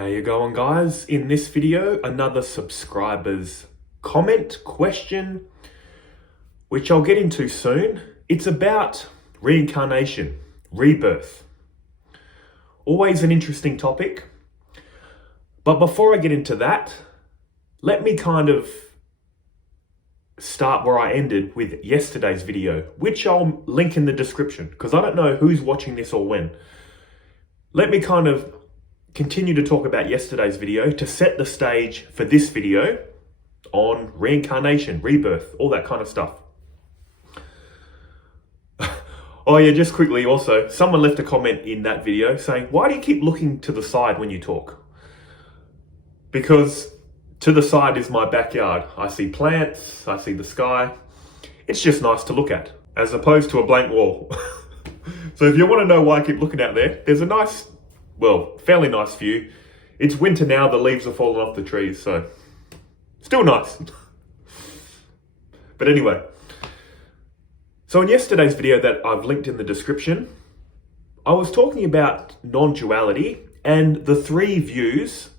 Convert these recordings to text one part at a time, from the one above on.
How you going, guys? In this video, another subscriber's comment question, which I'll get into soon. It's about reincarnation, rebirth. Always an interesting topic. But before I get into that, let me kind of start where I ended with yesterday's video, which I'll link in the description, because I don't know who's watching this or when. Let me kind of continue to talk about yesterday's video to set the stage for this video on reincarnation, rebirth, all that kind of stuff. Oh yeah, just quickly also, someone left a comment in that video saying, why do you keep looking to the side when you talk? Because to the side is my backyard. I see plants, I see the sky. It's just nice to look at, as opposed to a blank wall. So if you want to know why I keep looking out there, there's a nice, well, fairly nice view. It's winter now, the leaves are falling off the trees, so still nice. But anyway, so in yesterday's video that I've linked in the description, I was talking about non-duality and the three views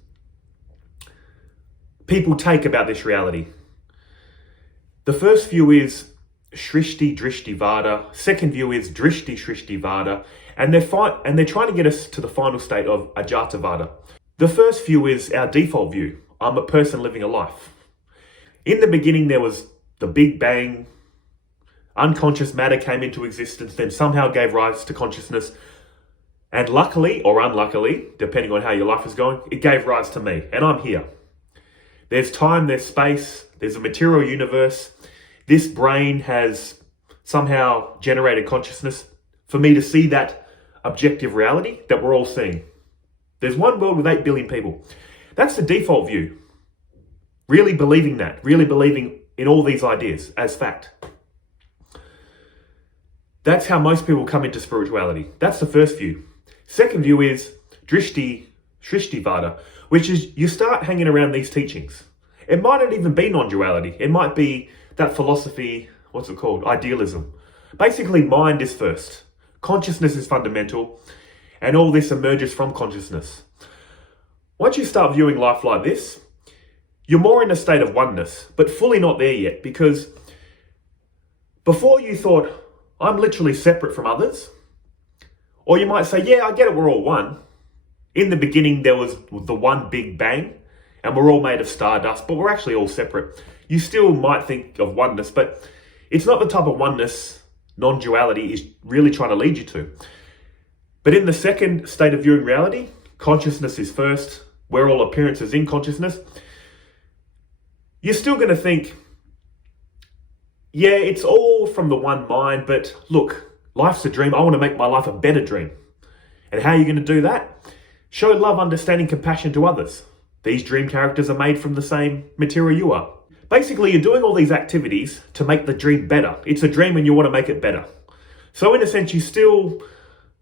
people take about this reality. The first view is Shrishti Drishti Vada. Second view is Drishti Shrishti Vada. And they're trying to get us to the final state of Ajata Vada. The first view is our default view. I'm a person living a life. In the beginning, there was the Big Bang. Unconscious matter came into existence, then somehow gave rise to consciousness. And luckily, or unluckily, depending on how your life is going, it gave rise to me. And I'm here. There's time, there's space, there's a material universe. This brain has somehow generated consciousness for me to see that objective reality that we're all seeing. There's one world with 8 billion people. That's the default view. Really believing that, really believing in all these ideas as fact. That's how most people come into spirituality. That's the first view. Second view is Drishti Shrishti Vada, which is you start hanging around these teachings. It might not even be non-duality. It might be that philosophy, what's it called? Idealism. Basically, mind is first. Consciousness is fundamental. And all this emerges from consciousness. Once you start viewing life like this, you're more in a state of oneness, but fully not there yet. Because before you thought, I'm literally separate from others. Or you might say, yeah, I get it, we're all one. In the beginning, there was the one big bang, and we're all made of stardust, but we're actually all separate. You still might think of oneness, but it's not the type of oneness non-duality is really trying to lead you to. But in the second state of viewing reality, consciousness is first, we're all appearances in consciousness. You're still going to think, yeah, it's all from the one mind, but look, life's a dream. I want to make my life a better dream. And how are you going to do that? Show love, understanding, compassion to others. These dream characters are made from the same material you are. Basically, you're doing all these activities to make the dream better. It's a dream and you want to make it better. So in a sense, you still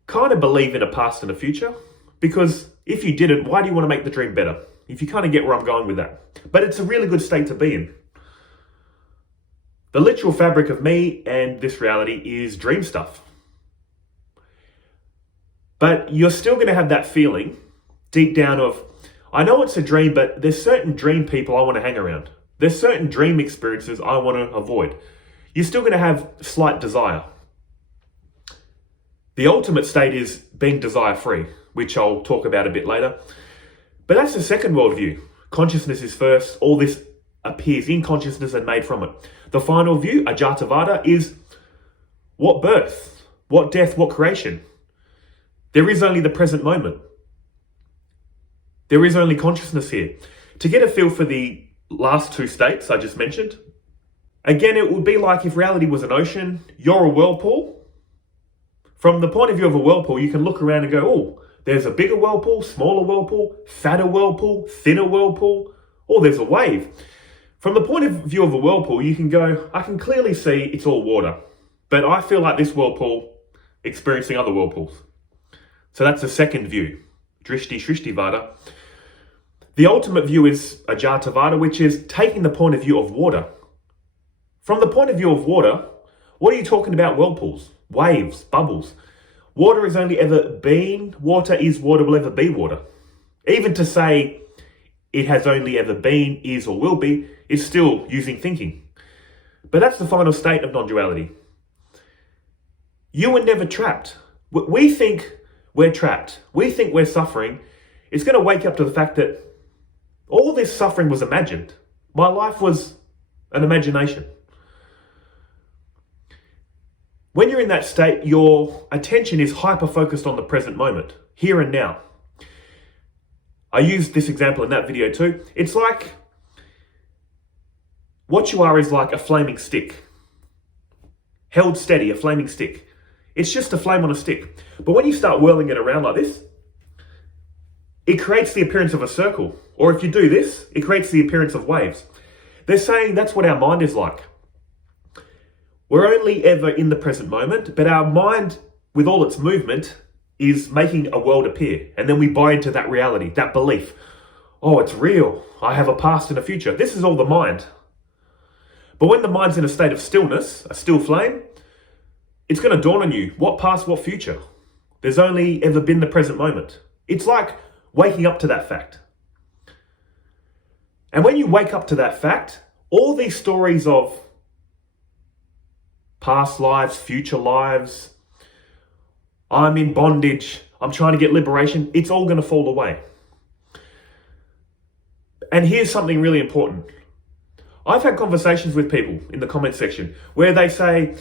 kind of believe in a past and a future. Because if you didn't, why do you want to make the dream better? If you kind of get where I'm going with that. But it's a really good state to be in. The literal fabric of me and this reality is dream stuff. But you're still going to have that feeling deep down of, I know it's a dream, but there's certain dream people I want to hang around. There's certain dream experiences I want to avoid. You're still going to have slight desire. The ultimate state is being desire-free, which I'll talk about a bit later. But that's the second worldview. Consciousness is first. All this appears in consciousness and made from it. The final view, Ajata Vada, is what birth, what death, what creation. There is only the present moment. There is only consciousness here. To get a feel for the last two states I just mentioned, again, it would be like if reality was an ocean, you're a whirlpool. From the point of view of a whirlpool, you can look around and go, oh, there's a bigger whirlpool, smaller whirlpool, fatter whirlpool, thinner whirlpool. Oh, there's a wave. From the point of view of a whirlpool, you can go, I can clearly see it's all water. But I feel like this whirlpool experiencing other whirlpools. So that's the second view, Drishti Shrishti Vada. The ultimate view is Ajata Vada, which is taking the point of view of water. From the point of view of water, what are you talking about? Whirlpools, waves, bubbles. Water has only ever been water, is water, will ever be water. Even to say it has only ever been, is, or will be, is still using thinking. But that's the final state of non-duality. You were never trapped. We think we're trapped. We think we're suffering. It's going to wake up to the fact that all this suffering was imagined. My life was an imagination. When you're in that state, your attention is hyper-focused on the present moment, here and now. I used this example in that video too. It's like, what you are is like a flaming stick. Held steady, a flaming stick. It's just a flame on a stick. But when you start whirling it around like this, it creates the appearance of a circle. Or if you do this, it creates the appearance of waves. They're saying that's what our mind is like. We're only ever in the present moment, but our mind, with all its movement, is making a world appear. And then we buy into that reality, that belief. Oh, it's real. I have a past and a future. This is all the mind. But when the mind's in a state of stillness, a still flame, it's going to dawn on you, what past, what future? There's only ever been the present moment. It's like waking up to that fact. And when you wake up to that fact, all these stories of past lives, future lives, I'm in bondage, I'm trying to get liberation, it's all going to fall away. And here's something really important. I've had conversations with people in the comment section where they say,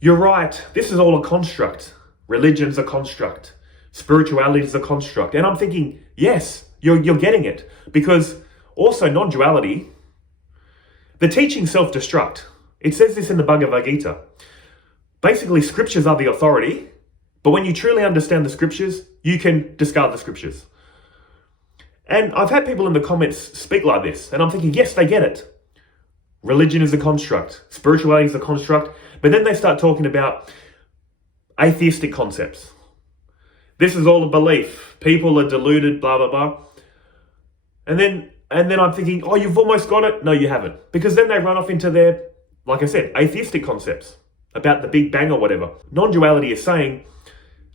you're right, this is all a construct. Religion's a construct. Spirituality is a construct. And I'm thinking, yes, you're getting it. Because also non-duality, the teaching self-destruct. It says this in the Bhagavad Gita. Basically, scriptures are the authority, but when you truly understand the scriptures, you can discard the scriptures. And I've had people in the comments speak like this, and I'm thinking, yes, they get it. Religion is a construct. Spirituality is a construct. But then they start talking about atheistic concepts. This is all a belief. People are deluded, blah, blah, blah. And then I'm thinking, oh, you've almost got it. No, you haven't. Because then they run off into their, like I said, atheistic concepts about the Big Bang or whatever. Non-duality is saying,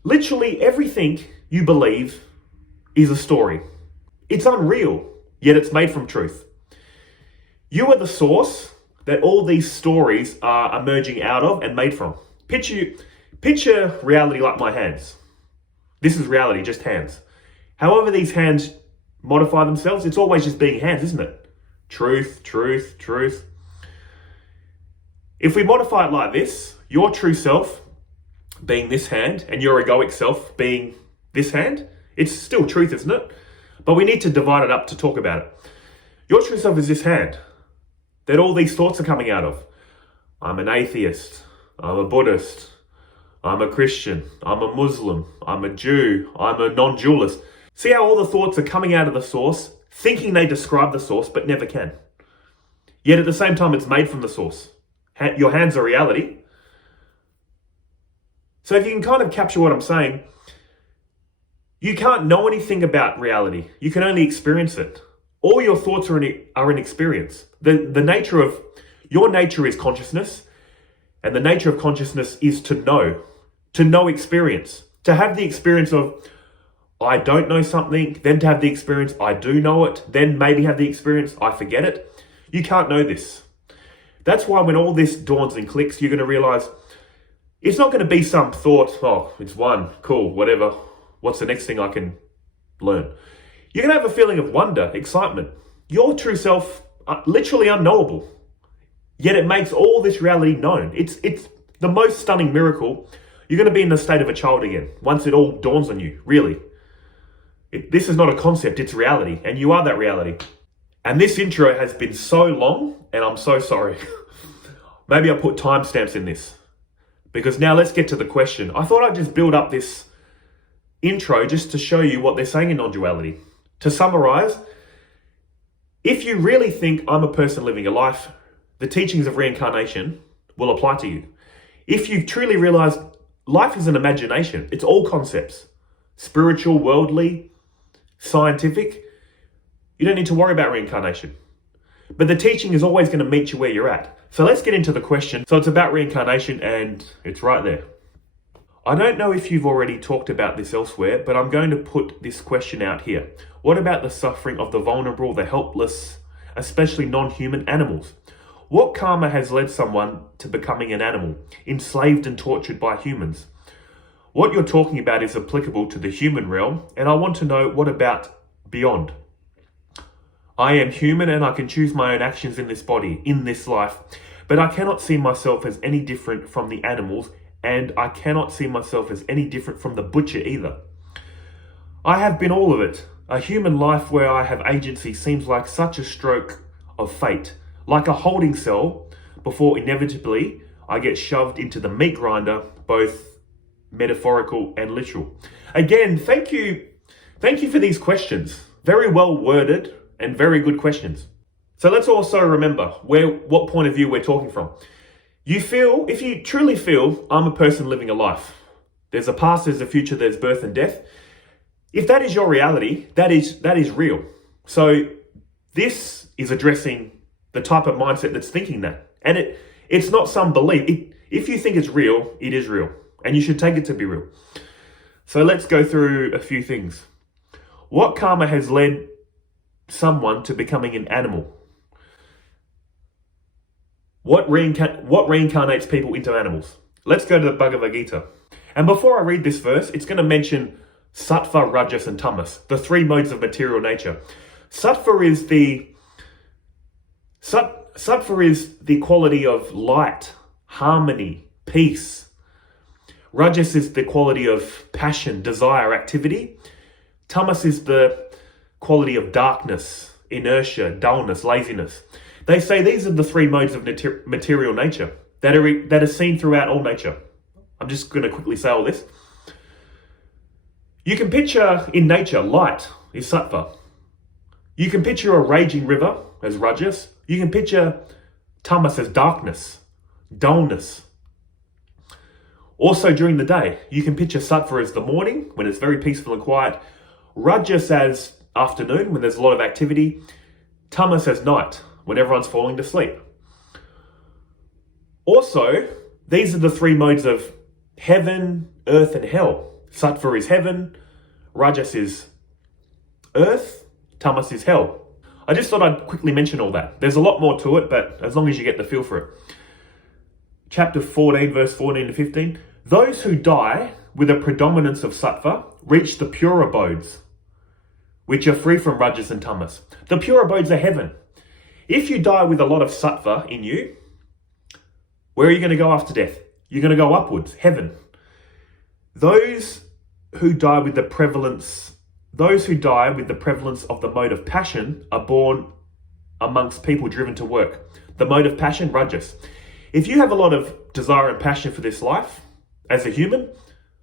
literally everything you believe is a story. It's unreal, yet it's made from truth. You are the source that all these stories are emerging out of and made from. Picture reality like my hands. This is reality, just hands. However these hands modify themselves, it's always just being hands, isn't it? Truth, truth, truth. If we modify it like this, your true self being this hand and your egoic self being this hand, it's still truth, isn't it? But we need to divide it up to talk about it. Your true self is this hand that all these thoughts are coming out of. I'm an atheist. I'm a Buddhist. I'm a Christian. I'm a Muslim. I'm a Jew. I'm a non-dualist. See how all the thoughts are coming out of the source, thinking they describe the source, but never can. Yet at the same time, it's made from the source. Your hands are reality. So if you can kind of capture what I'm saying, you can't know anything about reality. You can only experience it. All your thoughts are an experience. The nature of your nature is consciousness, and the nature of consciousness is to know experience, to have the experience of I don't know something, then to have the experience I do know it, then maybe have the experience I forget it. You can't know this. That's why when all this dawns and clicks, you're going to realize it's not going to be some thought, oh, it's one, cool, whatever. What's the next thing I can learn? You're going to have a feeling of wonder, excitement. Your true self, literally unknowable. Yet it makes all this reality known. It's the most stunning miracle. You're going to be in the state of a child again, once it all dawns on you, really. This is not a concept, it's reality, and you are that reality. And this intro has been so long, and I'm so sorry. Maybe I put timestamps in this. Because now let's get to the question. I thought I'd just build up this intro just to show you what they're saying in non-duality. To summarize, if you really think I'm a person living a life, the teachings of reincarnation will apply to you. If you truly realize life is an imagination, it's all concepts, spiritual, worldly, scientific, you don't need to worry about reincarnation. But the teaching is always going to meet you where you're at. So let's get into the question. So it's about reincarnation and it's right there. I don't know if you've already talked about this elsewhere, but I'm going to put this question out here. What about the suffering of the vulnerable, the helpless, especially non-human animals? What karma has led someone to becoming an animal, enslaved and tortured by humans? What you're talking about is applicable to the human realm, and I want to know, what about beyond? I am human and I can choose my own actions in this body, in this life, but I cannot see myself as any different from the animals, and I cannot see myself as any different from the butcher either. I have been all of it. A human life where I have agency seems like such a stroke of fate, like a holding cell before inevitably I get shoved into the meat grinder, both metaphorical and literal. Again, thank you for these questions. Very well worded and very good questions. So let's also remember what point of view we're talking from. If you truly feel I'm a person living a life, there's a past, there's a future, there's birth and death. If that is your reality, that is real. So this is addressing the type of mindset that's thinking that. And it's not some belief. If you think it's real, it is real. And you should take it to be real. So let's go through a few things. What karma has led someone to becoming an animal? What reincarnates people into animals? Let's go to the Bhagavad Gita. And before I read this verse, it's going to mention Sattva, Rajas, and Tamas, the three modes of material nature. Sattva is the quality of light, harmony, peace. Rajas is the quality of passion, desire, activity. Tamas is the quality of darkness, inertia, dullness, laziness. They say these are the three modes of material nature that are seen throughout all nature. I'm just going to quickly say all this. You can picture in nature, light is sattva. You can picture a raging river as rajas. You can picture tamas as darkness, dullness. Also during the day, you can picture sattva as the morning, when it's very peaceful and quiet. Rajas as afternoon, when there's a lot of activity. Tamas as night, when everyone's falling to sleep. Also, these are the three modes of heaven, earth, and hell. Sattva is heaven, Rajas is earth, Tamas is hell. I just thought I'd quickly mention all that. There's a lot more to it, but as long as you get the feel for it. Chapter 14, verse 14 to 15. Those who die with a predominance of sattva reach the pure abodes, which are free from rajas and tamas. The pure abodes are heaven. If you die with a lot of sattva in you, where are you going to go after death? You're going to go upwards, heaven. Those who die with the prevalence of the mode of passion are born amongst people driven to work. The mode of passion, rajas. If you have a lot of desire and passion for this life, as a human,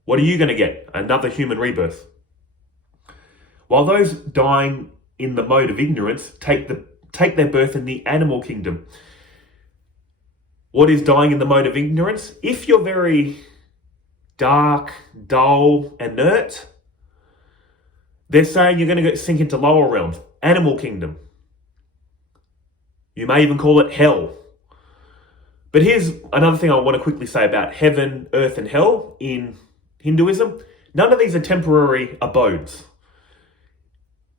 what are you going to get? Another human rebirth. While those dying in the mode of ignorance take their birth in the animal kingdom. What is dying in the mode of ignorance? If you're very dark, dull, inert, they're saying you're going to sink into lower realms, animal kingdom. You may even call it hell. But here's another thing I want to quickly say about heaven, earth, and hell in Hinduism. None of these are temporary abodes.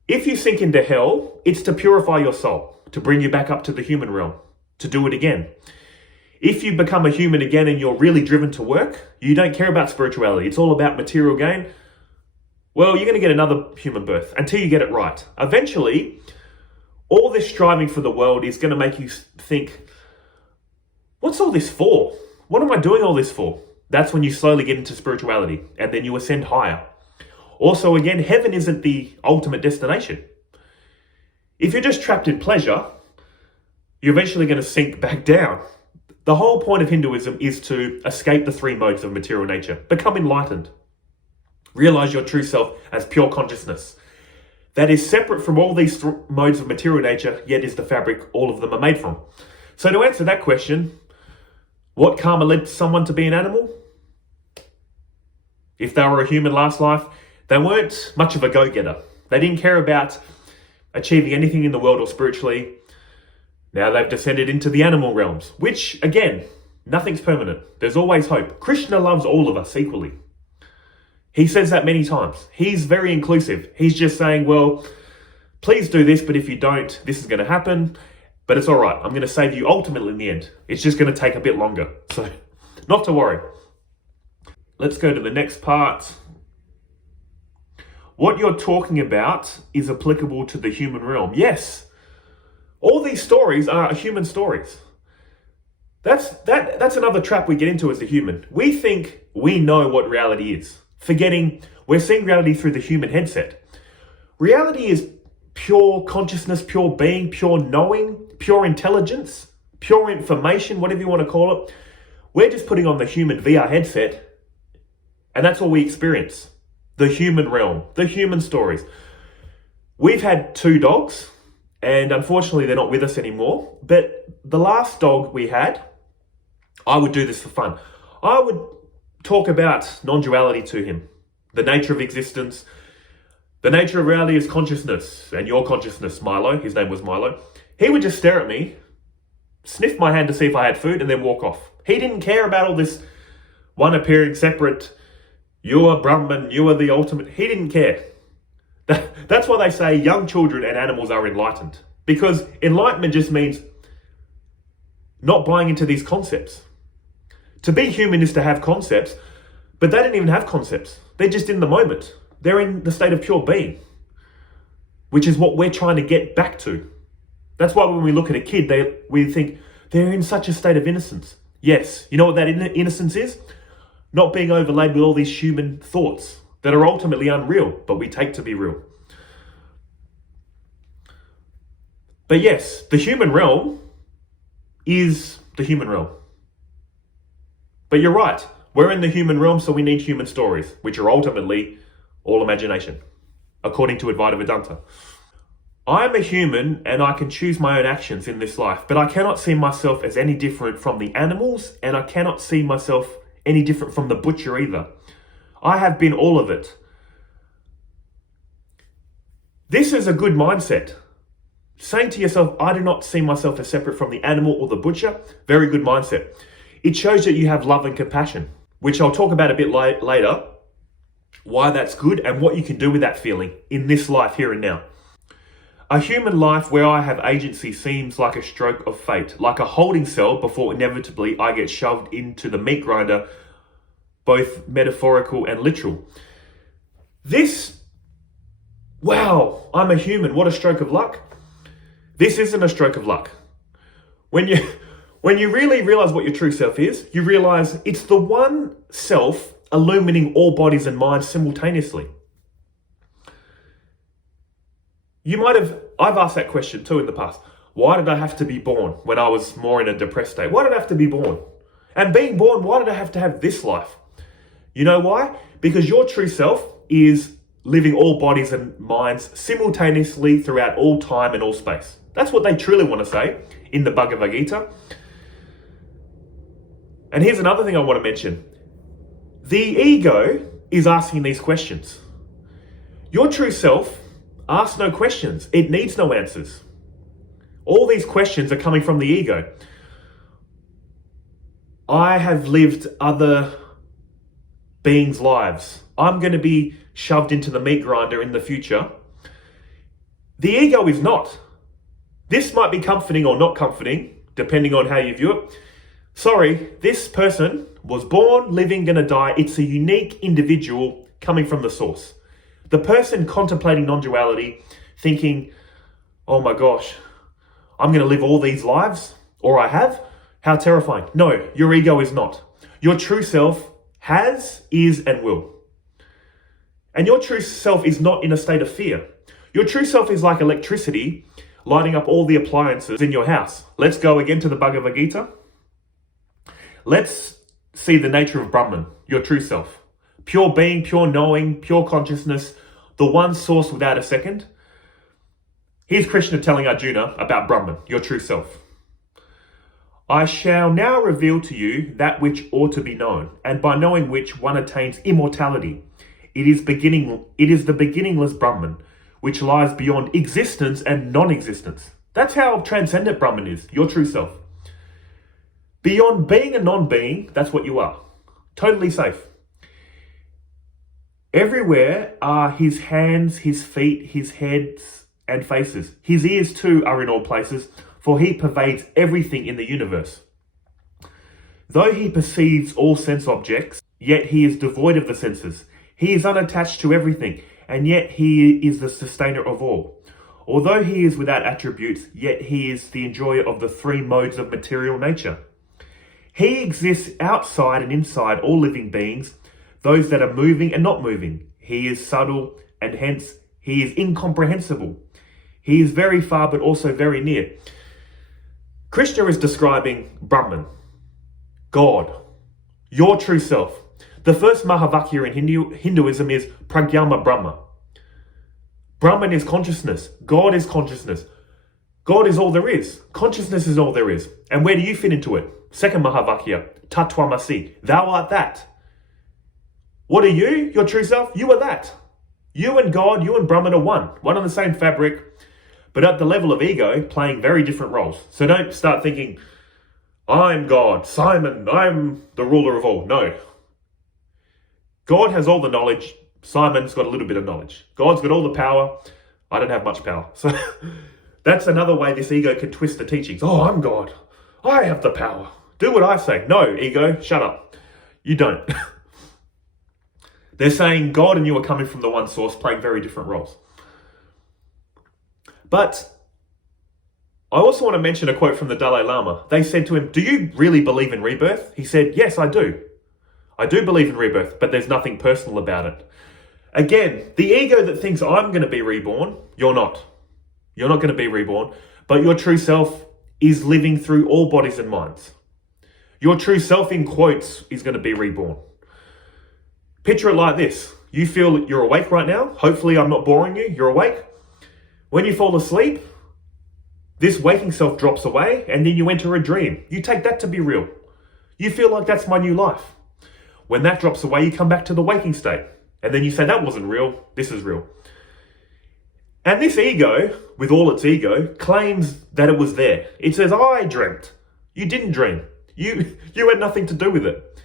If you sink into hell, it's to purify your soul, to bring you back up to the human realm, to do it again. If you become a human again and you're really driven to work, you don't care about spirituality, it's all about material gain, well, you're going to get another human birth until you get it right. Eventually, all this striving for the world is going to make you think, what's all this for? What am I doing all this for? That's when you slowly get into spirituality and then you ascend higher. Also, again, heaven isn't the ultimate destination. If you're just trapped in pleasure, you're eventually going to sink back down. The whole point of Hinduism is to escape the three modes of material nature, become enlightened, realize your true self as pure consciousness. That is separate from all these modes of material nature, yet is the fabric all of them are made from. So to answer that question, what karma led someone to be an animal? If they were a human last life, they weren't much of a go-getter. They didn't care about achieving anything in the world or spiritually. Now they've descended into the animal realms, which, again, nothing's permanent. There's always hope. Krishna loves all of us equally. He says that many times. He's very inclusive. He's just saying, well, Please do this, but if you don't, this is going to happen. But it's all right. I'm going to save you ultimately in the end. It's just going to take a bit longer. So not to worry. Let's go to the next part. What you're talking about is applicable to the human realm. Yes. All these stories are human stories. That's another trap we get into as a human. We think we know what reality is, forgetting we're seeing reality through the human headset. Reality is pure consciousness, pure being, pure knowing, pure intelligence, pure information, whatever you want to call it. We're just putting on the human VR headset, and that's all we experience. The human realm, the human stories. We've had 2 dogs, and unfortunately they're not with us anymore. But the last dog we had, I would do this for fun. I would talk about non-duality to him, the nature of existence. The nature of reality is consciousness, and your consciousness, Milo. His name was Milo. He would just stare at me, sniff my hand to see if I had food, and then walk off. He didn't care about all this one appearing separate. You are Brahman, you are the ultimate. He didn't care. That's why they say young children and animals are enlightened. Because enlightenment just means not buying into these concepts. To be human is to have concepts, but they don't even have concepts. They're just in the moment. They're in the state of pure being, which is what we're trying to get back to. That's why when we look at a kid, we think they're in such a state of innocence. Yes, you know what that innocence is? Not being overlaid with all these human thoughts that are ultimately unreal, but we take to be real. But yes, the human realm is the human realm. But you're right, we're in the human realm, so we need human stories, which are ultimately all imagination, according to Advaita Vedanta. I'm a human and I can choose my own actions in this life, but I cannot see myself as any different from the animals, and I cannot see myself any different from the butcher either. I have been all of it. This is a good mindset. Saying to yourself, I do not see myself as separate from the animal or the butcher, very good mindset. It shows that you have love and compassion, which I'll talk about a bit later, why that's good and what you can do with that feeling in this life here and now. A human life where I have agency seems like a stroke of fate, like a holding cell before inevitably I get shoved into the meat grinder, both metaphorical and literal. Wow, I'm a human, what a stroke of luck. This isn't a stroke of luck. When you really realize what your true self is, you realize it's the one self illumining all bodies and minds simultaneously. I've asked that question too in the past. Why did I have to be born when I was more in a depressed state? Why did I have to be born? And being born, why did I have to have this life? You know why? Because your true self is living all bodies and minds simultaneously throughout all time and all space. That's what they truly want to say in the Bhagavad Gita. And here's another thing I want to mention. The ego is asking these questions. Your true self asks no questions. It needs no answers. All these questions are coming from the ego. I have lived other beings' lives. I'm going to be shoved into the meat grinder in the future. The ego is not. This might be comforting or not comforting, depending on how you view it. Sorry, this person was born, living, gonna die. It's a unique individual coming from the source. The person contemplating non-duality, thinking, oh my gosh, I'm gonna live all these lives, or I have? How terrifying. No, your ego is not. Your true self has, is, and will. And your true self is not in a state of fear. Your true self is like electricity lighting up all the appliances in your house. Let's go again to the Bhagavad Gita. Let's see the nature of Brahman, your true self. Pure being, pure knowing, pure consciousness, the one source without a second. Here's Krishna telling Arjuna about Brahman, your true self. I shall now reveal to you that which ought to be known, and by knowing which one attains immortality. It is the beginningless Brahman, which lies beyond existence and non-existence. That's how transcendent Brahman is, your true self. Beyond being and non-being, that's what you are. Totally safe. Everywhere are his hands, his feet, his head, and faces. His ears too are in all places, for he pervades everything in the universe. Though he perceives all sense objects, yet he is devoid of the senses. He is unattached to everything, and yet he is the sustainer of all. Although he is without attributes, yet he is the enjoyer of the three modes of material nature. He exists outside and inside all living beings, those that are moving and not moving. He is subtle, and hence he is incomprehensible. He is very far, but also very near. Krishna is describing Brahman, God, your true self. The first Mahavakya in Hinduism is Pragyama Brahma. Brahman is consciousness. God is consciousness. God is all there is. Consciousness is all there is. And where do you fit into it? Second Mahavakya, Tattvamasi. Thou art that. What are you? Your true self? You are that. You and God, you and Brahman are one on the same fabric, but at the level of ego, playing very different roles. So don't start thinking, I'm God, Simon, I'm the ruler of all. No. God has all the knowledge. Simon's got a little bit of knowledge. God's got all the power. I don't have much power. So that's another way this ego can twist the teachings. Oh, I'm God. I have the power. Do what I say. No, ego, shut up. You don't. They're saying God and you are coming from the one source, playing very different roles. But I also want to mention a quote from the Dalai Lama. They said to him, do you really believe in rebirth? He said, yes, I do. I do believe in rebirth, but there's nothing personal about it. Again, the ego that thinks I'm going to be reborn, you're not. You're not going to be reborn, but your true self is living through all bodies and minds. Your true self, in quotes, is going to be reborn. Picture it like this. You feel you're awake right now. Hopefully I'm not boring you. You're awake. When you fall asleep, this waking self drops away and then you enter a dream. You take that to be real. You feel like that's my new life. When that drops away, you come back to the waking state. And then you say, that wasn't real. This is real. And this ego, with all its ego, claims that it was there. It says, I dreamt. You didn't dream. You had nothing to do with it.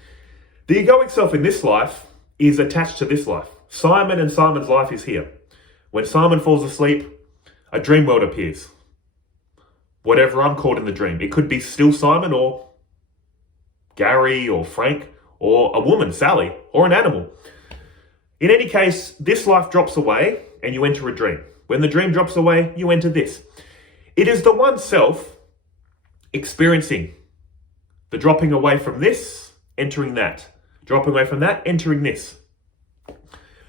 The egoic self in this life is attached to this life. Simon and Simon's life is here. When Simon falls asleep, a dream world appears. Whatever I'm called in the dream. It could be still Simon or Gary or Frank or a woman, Sally, or an animal. In any case, this life drops away and you enter a dream. When the dream drops away, you enter this. It is the one self experiencing the dropping away from this, entering that. Dropping away from that, entering this.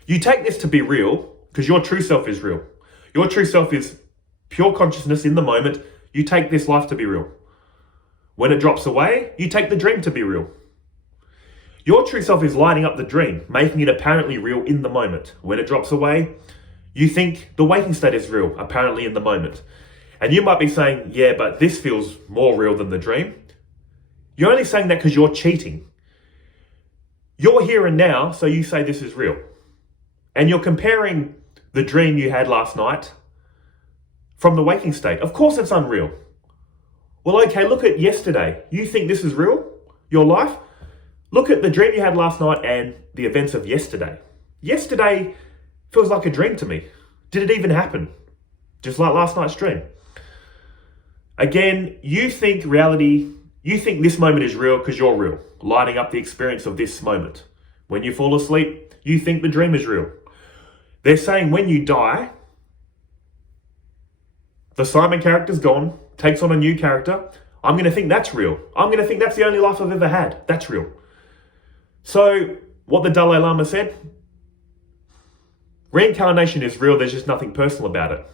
You take this to be real because your true self is real. Your true self is pure consciousness in the moment. You take this life to be real. When it drops away, you take the dream to be real. Your true self is lighting up the dream, making it apparently real in the moment. When it drops away, you think the waking state is real, apparently in the moment. And you might be saying, yeah, but this feels more real than the dream. You're only saying that because you're cheating. You're here and now, so you say this is real. And you're comparing the dream you had last night from the waking state. Of course it's unreal. Well, okay, look at yesterday. You think this is real? Your life? Look at the dream you had last night and the events of yesterday. Yesterday feels like a dream to me. Did it even happen? Just like last night's dream. Again, you think this moment is real because you're real, lighting up the experience of this moment. When you fall asleep, you think the dream is real. They're saying when you die, the Simon character's gone, takes on a new character. I'm going to think that's real. I'm going to think that's the only life I've ever had. That's real. So what the Dalai Lama said, reincarnation is real. There's just nothing personal about it.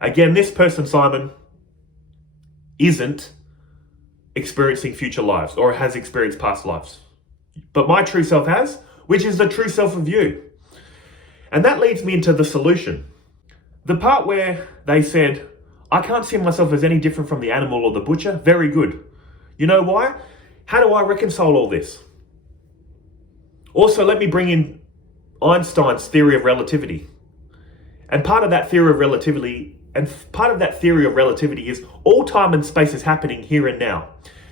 Again, this person, Simon, isn't experiencing future lives or has experienced past lives. But my true self has, which is the true self of you. And that leads me into the solution. The part where they said, I can't see myself as any different from the animal or the butcher. Very good. You know why? How do I reconcile all this? Also, let me bring in Einstein's theory of relativity. And part of that theory of relativity is all time and space is happening here and now.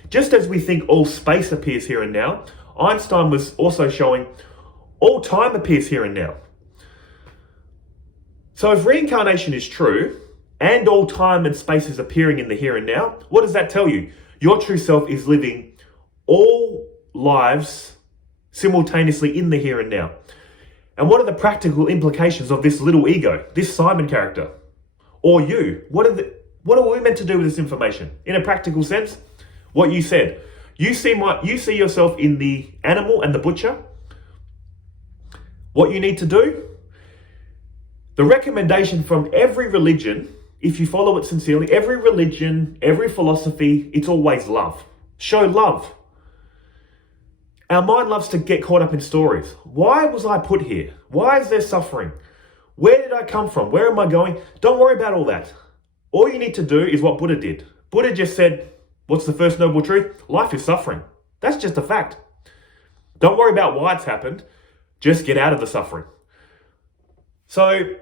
Just as we think all space appears here and now, Einstein was also showing all time appears here and now. So if reincarnation is true, and all time and space is appearing in the here and now, what does that tell you? Your true self is living all lives simultaneously in the here and now. And what are the practical implications of this little ego, this Simon character, or you? What are we meant to do with this information? In a practical sense, what you said. You see yourself in the animal and the butcher. What you need to do? The recommendation from every religion, if you follow it sincerely, every religion, every philosophy, it's always love. Show love. Our mind loves to get caught up in stories. Why was I put here? Why is there suffering? Where did I come from? Where am I going? Don't worry about all that. All you need to do is what Buddha did. Buddha just said, what's the first noble truth? Life is suffering. That's just a fact. Don't worry about why it's happened. Just get out of the suffering. So,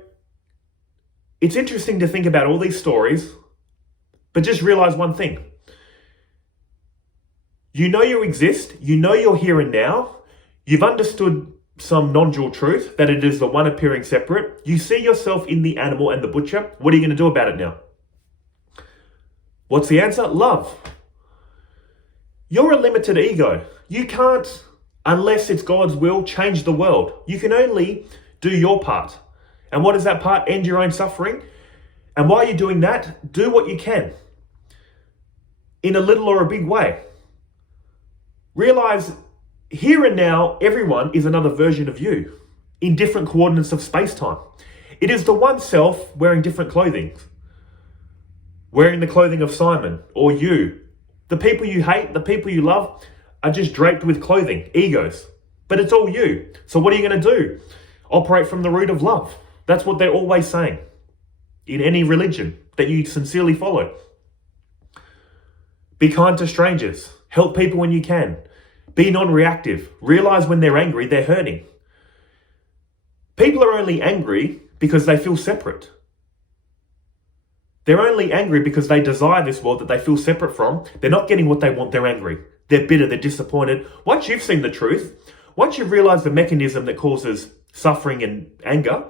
it's interesting to think about all these stories, but just realize one thing. You know you exist, you know you're here and now, you've understood some non-dual truth, that it is the one appearing separate. You see yourself in the animal and the butcher. What are you going to do about it now? What's the answer? Love. You're a limited ego. You can't, unless it's God's will, change the world. You can only do your part. And what is that part? End your own suffering. And while you're doing that, do what you can. In a little or a big way. Realize here and now, everyone is another version of you in different coordinates of space-time. It is the one self wearing different clothing. Wearing the clothing of Simon or you. The people you hate, the people you love are just draped with clothing, egos. But it's all you. So what are you going to do? Operate from the root of love. That's what they're always saying in any religion that you sincerely follow. Be kind to strangers. Help people when you can. Be non-reactive. Realize when they're angry, they're hurting. People are only angry because they feel separate. They're only angry because they desire this world that they feel separate from. They're not getting what they want, they're angry. They're bitter, they're disappointed. Once you've seen the truth, once you've realized the mechanism that causes suffering and anger,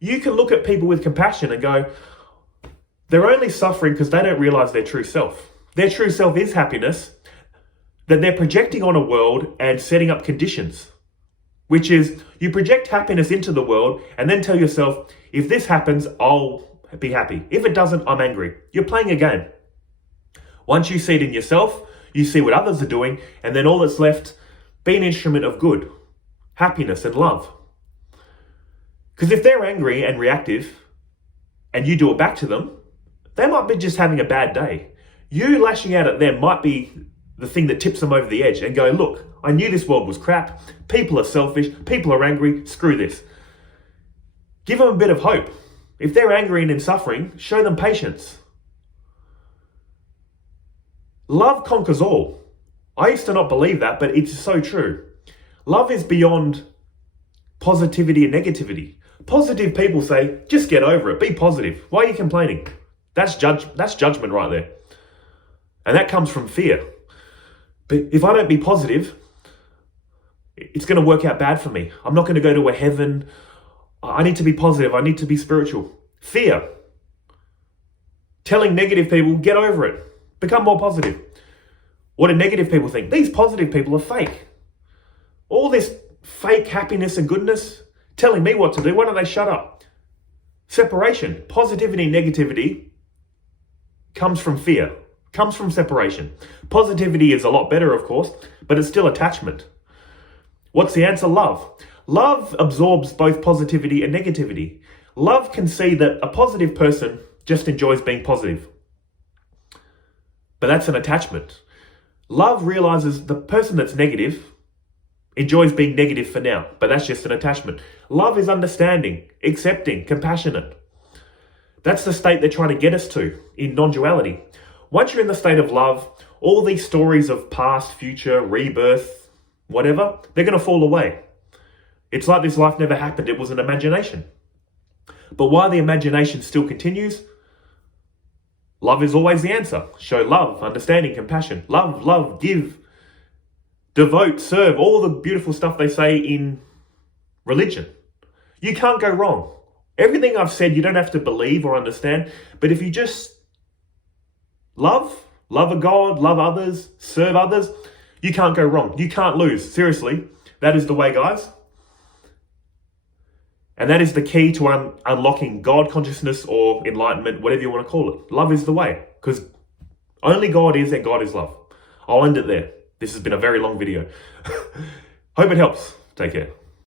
you can look at people with compassion and go, they're only suffering because they don't realize their true self. Their true self is happiness that they're projecting on a world and setting up conditions, which is you project happiness into the world and then tell yourself, if this happens, I'll be happy. If it doesn't, I'm angry. You're playing a game. Once you see it in yourself, you see what others are doing, and then all that's left, be an instrument of good, happiness and love. Because if they're angry and reactive, and you do it back to them, they might be just having a bad day. You lashing out at them might be the thing that tips them over the edge and go, look, I knew this world was crap. People are selfish. People are angry. Screw this. Give them a bit of hope. If they're angry and in suffering, show them patience. Love conquers all. I used to not believe that, but it's so true. Love is beyond positivity and negativity. Positive people say, just get over it. Be positive. Why are you complaining? That's judgment right there. And that comes from fear. But if I don't be positive, it's going to work out bad for me. I'm not going to go to a heaven. I need to be positive. I need to be spiritual. Fear. Telling negative people, get over it. Become more positive. What do negative people think? These positive people are fake. All this fake happiness and goodness, telling me what to do. Why don't they shut up? Separation. Positivity and negativity comes from fear. Comes from separation. Positivity is a lot better, of course, but it's still attachment. What's the answer? Love. Love absorbs both positivity and negativity. Love can see that a positive person just enjoys being positive. But that's an attachment. Love realizes the person that's negative enjoys being negative for now, but that's just an attachment. Love is understanding, accepting, compassionate. That's the state they're trying to get us to in non-duality. Once you're in the state of love, all these stories of past, future, rebirth, whatever, they're going to fall away. It's like this life never happened. It was an imagination. But while the imagination still continues, love is always the answer. Show love, understanding, compassion. Love, give, devote, serve, all the beautiful stuff they say in religion. You can't go wrong. Everything I've said, you don't have to believe or understand, but if you just love a God, love others, serve others, you can't go wrong. You can't lose. Seriously, that is the way, guys. And that is the key to unlocking God consciousness or enlightenment, whatever you want to call it. Love is the way, because only God is and God is love. I'll end it there. This has been a very long video. Hope it helps. Take care.